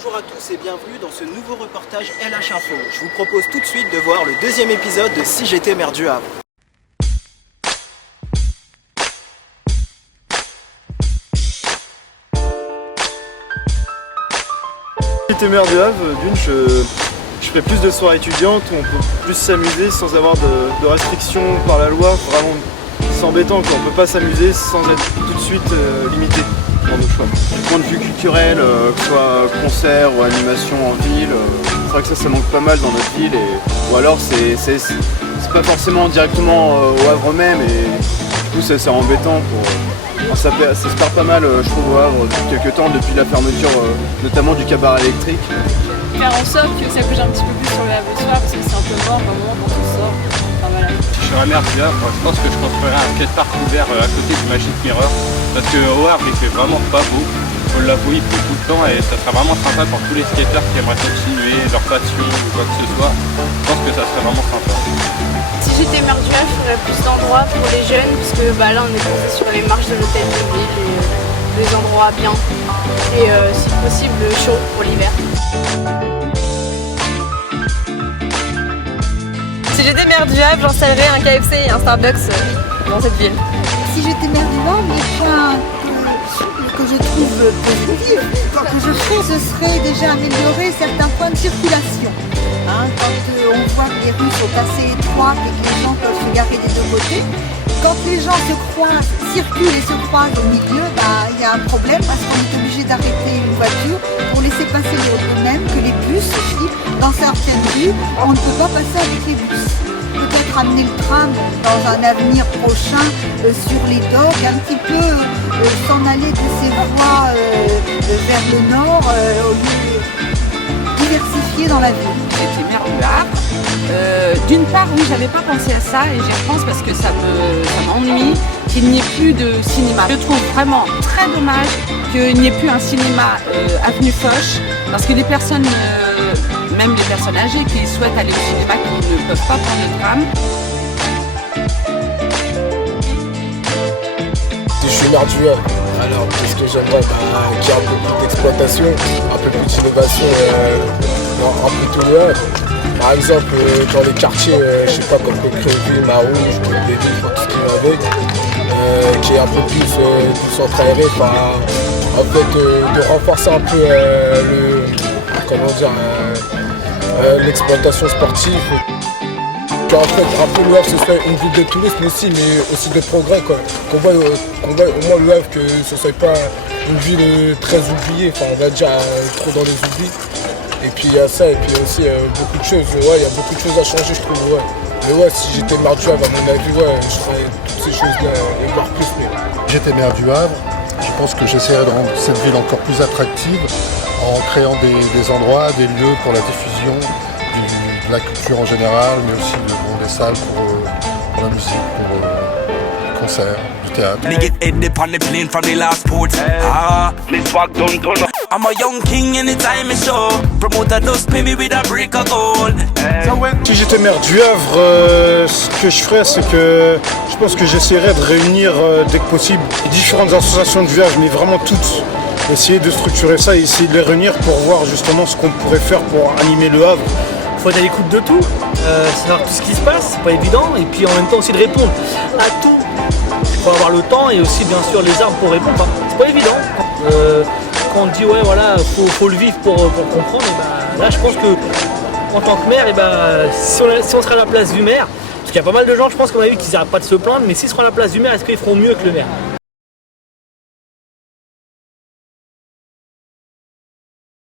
Bonjour à tous et bienvenue dans ce nouveau reportage LH Info. Je vous propose tout de suite de voir le deuxième épisode de Si j'étais maire du Havre. Si j'étais maire du Havre, d'une, je ferais plus de soirées étudiantes où on peut plus s'amuser sans avoir de restrictions par la loi. Vraiment, c'est embêtant quand on peut pas s'amuser sans être tout de suite limité dans nos choix. Du point de vue culturel, que ce soit concert ou animation en ville, c'est vrai que ça manque pas mal dans notre ville. Ou alors c'est pas forcément directement au Havre même et du coup c'est embêtant ça se perd pas mal je trouve au Havre depuis quelques temps, depuis la fermeture notamment du cabaret électrique. Faire en sorte que ça bouge un petit peu plus sur le Havre le soir parce que c'est un peu mort au moment quand on sort. Enfin, voilà. Si je serais maire du Havre, je pense que je construirais un skatepark ouvert à côté du Magic Mirror parce qu'au Havre il fait vraiment pas beau. On l'avoue, il pleut tout le temps et ça serait vraiment sympa pour tous les skateurs qui aimeraient continuer leur passion ou quoi que ce soit. Je pense que ça serait vraiment sympa. Si j'étais maire du Havre, je ferais plus d'endroits pour les jeunes parce que là on est posé sur les marches de l'hôtel de ville et des endroits bien et si possible chaud pour l'hiver. Si j'étais maire du Havre, j'installerais un KFC et un Starbucks dans cette ville. Si j'étais maire du Havre, les points que je trouve positifs, que je ferais, ce serait déjà améliorer certains points de circulation. Quand on voit que les rues sont assez étroites et que les gens peuvent se garer des deux côtés, quand les gens se croisent, circulent et se croisent au milieu, il y a un problème parce qu'on est obligé d'arrêter une voiture pour laisser passer les autres. De même que les bus aussi, dans certaines rues, on ne peut pas passer avec les bus. Peut-être amener le tram dans un avenir prochain sur les docks, un petit peu s'en aller de ces voies vers le nord au lieu de diversifier dans la ville. J'étais maire du Havre. D'une part, oui, j'avais pas pensé à ça et j'y repense parce que ça m'ennuie qu'il n'y ait plus de cinéma. Je trouve vraiment très dommage qu'il n'y ait plus un cinéma avenue Foch parce que les personnes, même les personnes âgées qui souhaitent aller au cinéma, qui ne peuvent pas prendre le tram. Si je suis maire du Havre, alors qu'est-ce que j'aimerais qu'il y ait un peu plus d'exploitation, un peu plus d'innovation un peu tout le Havre. Par exemple, dans les quartiers, je sais pas, comme Créville, Marouge, des villes, tout ce qui va avec, qui est un peu plus du centre aéré, en fait, de renforcer un peu l'exploitation sportive. En fait, un peu le Havre, ce serait une ville de tourisme aussi, mais aussi de progrès, quoi. Qu'on voit au moins le Havre, que ce ne soit pas une ville très oubliée, enfin on va dire trop dans les oublis. Et puis il y a ça, et puis aussi beaucoup de choses, il y a beaucoup de choses à changer, je trouve, ouais. Mais ouais, si j'étais maire du Havre, à mon avis, je ferais toutes ces choses-là et voir plus. Mais... J'étais maire du Havre, je pense que j'essaierais de rendre cette ville encore plus attractive en créant des endroits, des lieux pour la diffusion de la culture en général, mais aussi des salles pour la musique, pour les concerts, du théâtre. I'm a young king anytime it's show. Promoter just pay me with a brick of gold. Si j'étais maire du Havre, ce que je ferais, c'est que je pense que j'essaierais de réunir dès que possible les différentes associations du Havre, mais vraiment toutes. Essayer de structurer ça et essayer de les réunir pour voir justement ce qu'on pourrait faire pour animer le Havre. Il faut être à l'écoute de tout, savoir tout ce qui se passe, c'est pas évident, et puis en même temps aussi de répondre à tout. Il faut avoir le temps et aussi bien sûr les armes pour répondre, c'est pas évident. Quand on dit ouais voilà, faut le vivre pour comprendre, là je pense que en tant que maire, si on serait à la place du maire, parce qu'il y a pas mal de gens je pense qu'on a vu qu'ils n'arrêtent pas de se plaindre, mais s'ils seront à la place du maire, est-ce qu'ils feront mieux que le maire?